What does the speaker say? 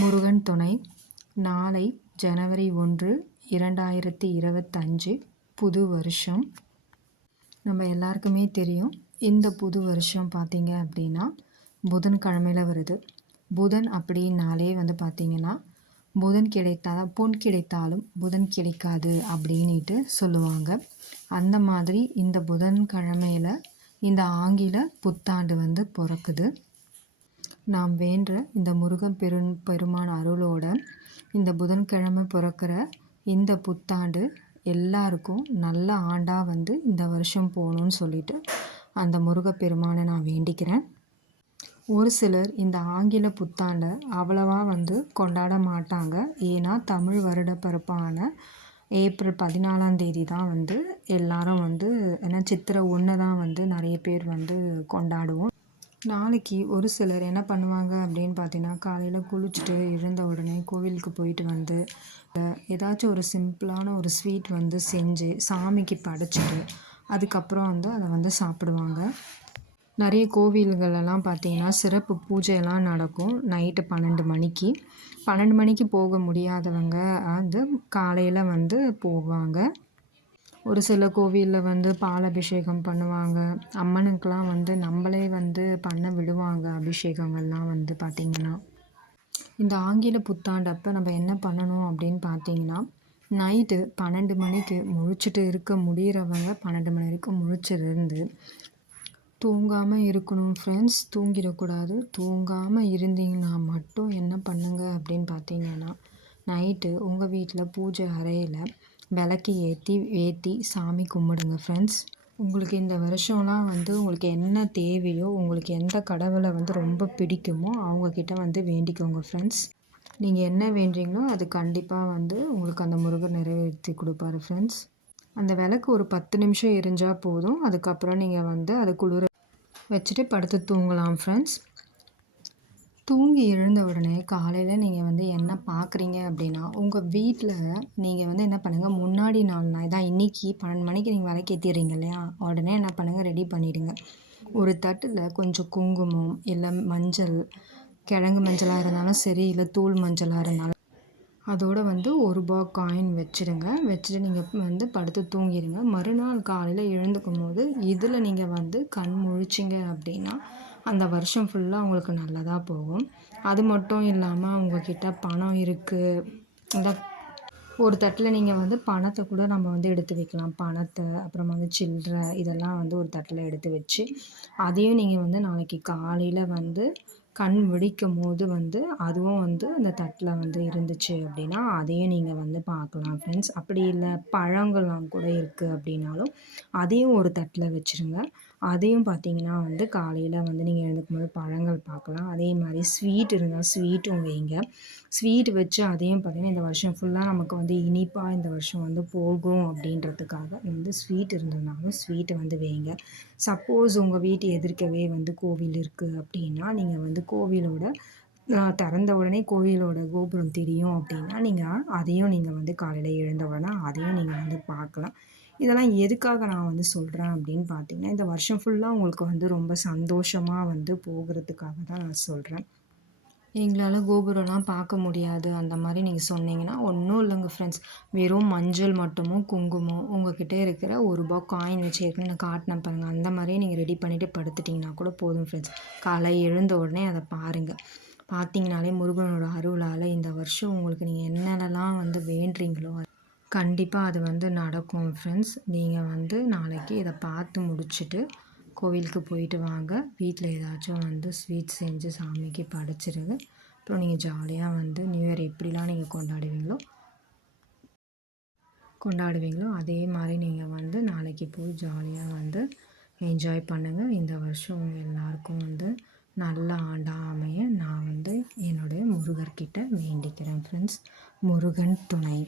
முருகன் துணை. நாளை ஜனவரி 1, 2025 புது வருஷம். நம்ம எல்லாருக்குமே தெரியும், இந்த புது வருஷம் பார்த்திங்க அப்படின்னா புதன்கிழமையில் வருது. புதன் அப்படின்னாலே பார்த்திங்கன்னா, புதன் கிடைத்தால் பொன் கிடைத்தாலும் புதன் கிடைக்காது அப்படின்ட்டு சொல்லுவாங்க. அந்த மாதிரி இந்த புதன்கிழமையில் இந்த ஆங்கில புத்தாண்டு பிறக்குது. நாம் வேண்ட இந்த முருகன் பெருமான் அருளோட இந்த புதன்கிழமை பிறக்கிற இந்த புத்தாண்டு எல்லாருக்கும் நல்ல ஆண்டாக இந்த வருஷம் போகணுன்னு சொல்லிட்டு அந்த முருகப்பெருமானை நான் வேண்டிக்கிறேன். ஒரு சிலர் இந்த ஆங்கில புத்தாண்டை அவ்வளவா கொண்டாட மாட்டாங்க. ஏன்னா தமிழ் வருட பிறப்பான ஏப்ரல் 14ஆம் தேதி தான் எல்லாரும் ஏன்னா சித்திரை 1 தான் நிறைய பேர் கொண்டாடுவோம். நாளைக்கு ஒரு சிலர் என்ன பண்ணுவாங்க அப்படின்னு பார்த்தீங்கன்னா, காலையில் குளிச்சுட்டு எழுந்த உடனே கோவிலுக்கு போயிட்டு ஏதாச்சும் ஒரு சிம்பிளான ஒரு ஸ்வீட் செஞ்சு சாமிக்கு படைச்சிட்டு அதுக்கப்புறம் அதை சாப்பிடுவாங்க. நிறைய கோவில்களெல்லாம் பார்த்திங்கன்னா சிறப்பு பூஜையெல்லாம் நடக்கும் நைட்டு 12 மணிக்கு போக முடியாதவங்க காலையில் போவாங்க. ஒரு சில கோவிலில் பால் அபிஷேகம் பண்ணுவாங்க. அம்மனுக்கெலாம் நம்மளே பண்ண விடுவாங்க அபிஷேகங்கள்லாம் பார்த்திங்கன்னா. இந்த ஆங்கில புத்தாண்டப்போ நம்ம என்ன பண்ணணும் அப்படின்னு பார்த்தீங்கன்னா, நைட்டு 12 மணிக்கு முழிச்சிட்டு இருக்க முடிகிறவங்க 12 மணி வரைக்கும் முழிச்சிருந்து தூங்காமல் இருக்கணும் ஃப்ரெண்ட்ஸ். தூங்கிடக்கூடாது. தூங்காமல் இருந்தீங்கன்னா மட்டும் என்ன பண்ணுங்க அப்படின்னு பார்த்தீங்கன்னா, நைட்டு உங்கள் வீட்டில் பூஜை அறையில் விளக்கு ஏற்றி சாமி கும்பிடுங்க ஃப்ரெண்ட்ஸ். உங்களுக்கு இந்த வருஷம்லாம் உங்களுக்கு என்ன தேவையோ, உங்களுக்கு எந்த கடவுளை ரொம்ப பிடிக்குமோ அவங்கக்கிட்ட வேண்டிக்கோங்க ஃப்ரெண்ட்ஸ். நீங்கள் என்ன வேண்டுறீங்களோ அது கண்டிப்பாக உங்களுக்கு அந்த முருகர் நிறைவேற்றி கொடுப்பாரு ஃப்ரெண்ட்ஸ். அந்த விளக்கு ஒரு 10 நிமிஷம் எரிஞ்சால் போதும். அதுக்கப்புறம் நீங்கள் அதை குளிர வச்சுட்டு படுத்து தூங்கலாம் ஃப்ரெண்ட்ஸ். தூங்கி எழுந்த உடனே காலையில் நீங்கள் என்ன பார்க்குறீங்க அப்படின்னா, உங்கள் வீட்டில் நீங்கள் என்ன பண்ணுங்கள், முன்னாடி நாள் தான் இன்றைக்கி 12 மணிக்கு நீங்கள் விளக்கேற்றிடுறீங்க இல்லையா, உடனே என்ன பண்ணுங்கள், ரெடி பண்ணிவிடுங்க. ஒரு தட்டில் கொஞ்சம் குங்குமம் இல்லை மஞ்சள், கிழங்கு மஞ்சளாக இருந்தாலும் சரி இல்லை தூள் மஞ்சளாக இருந்தாலும் அதோடு ₹1 காயின் வச்சுடுங்க. வச்சுட்டு நீங்கள் படுத்து தூங்கிடுங்க. மறுநாள் காலையில் எழுந்துக்கும் போது இதில் நீங்கள் கண் முழிச்சிங்க அப்படின்னா அந்த வருஷம் ஃபுல்லாக உங்களுக்கு நல்லதாக போகும். அது மட்டும் இல்லாமல் உங்கள்கிட்ட பணம் இருக்குது, இந்த ஒரு தட்டில் நீங்கள் பணத்தை கூட நம்ம எடுத்து வைக்கலாம். பணத்தை அப்புறம் சில்லறை இதெல்லாம் ஒரு தட்டில் எடுத்து வச்சு அதையும் நீங்கள் நாளைக்கு காலையில் கண் விழிக்கும் போது அதுவும் அந்த தட்டில் இருந்துச்சு அப்படின்னா அதையும் நீங்கள் பார்க்கலாம் ஃப்ரெண்ட்ஸ். அப்படி இல்லை பழங்கள்லாம் கூட இருக்குது அப்படின்னாலும் அதையும் ஒரு தட்டில் வச்சுருங்க. அதையும் பார்த்தீங்கன்னா காலையில் நீங்கள் எழுந்துக்கும் போது பழங்கள் பார்க்கலாம். அதே மாதிரி ஸ்வீட் இருந்தால் ஸ்வீட்டும் வைங்க. ஸ்வீட் வச்சு அதையும் பார்த்திங்கன்னா இந்த வருஷம் ஃபுல்லாக நமக்கு இனிப்பாக இந்த வருஷம் போகும் அப்படின்றதுக்காக ஸ்வீட் இருந்ததுனாலும் ஸ்வீட்டை வைங்க. சப்போஸ் உங்கள் வீட்டு எதிர்க்கவே கோவில் இருக்குது அப்படின்னா நீங்கள் கோவிலோட திறந்த உடனே கோவிலோட கோபுரம் தெரியும் அப்படின்னா நீங்கள் அதையும் நீங்கள் காலையில் எழுந்த உடனே அதையும் நீங்கள் பார்க்கலாம். இதெல்லாம் எதுக்காக நான் சொல்கிறேன் அப்படின்னு பார்த்தீங்கன்னா, இந்த வருஷம் ஃபுல்லாக உங்களுக்கு ரொம்ப சந்தோஷமாக போகிறதுக்காக தான் நான் சொல்கிறேன். எங்களால் கோபுரம்லாம் பார்க்க முடியாது அந்த மாதிரி நீங்கள் சொன்னீங்கன்னா ஒன்றும் இல்லைங்க ஃப்ரெண்ட்ஸ். வெறும் மஞ்சள் மட்டுமும் குங்குமம் உங்கள்கிட்ட இருக்கிற ₹1 காயின் வச்சு ஏற்கனவே நான் காட்டினேன் பாருங்கள், அந்த மாதிரியே நீங்கள் ரெடி பண்ணிவிட்டு படுத்துட்டிங்கன்னா கூட போதும் ஃப்ரெண்ட்ஸ். காலை எழுந்த உடனே அதை பாருங்கள். பார்த்தீங்கனாலே முருகனோட அருளால் இந்த வருஷம் உங்களுக்கு நீங்கள் என்னென்னலாம் வேண்டுறீங்களோ கண்டிப்பாக அது நடக்கும் ஃப்ரெண்ட்ஸ். நீங்கள் நாளைக்கு இதை பார்த்து முடிச்சுட்டு கோவிலுக்கு போயிட்டு வாங்க. வீட்டில் ஏதாச்சும் ஸ்வீட் செஞ்சு சாமிக்கு படைச்சிருங்க. அப்புறம் நீங்கள் ஜாலியாக நியூ இயர் எப்படிலாம் நீங்கள் கொண்டாடுவீங்களோ அதே மாதிரி நீங்கள் நாளைக்கு போய் ஜாலியாக என்ஜாய் பண்ணுங்கள். இந்த வருஷம் எல்லாருக்கும் நல்ல ஆண்டாக அமைய நான் என்னுடைய முருகர்கிட்ட வேண்டிக்கிறேன் ஃப்ரெண்ட்ஸ். முருகன் துணை.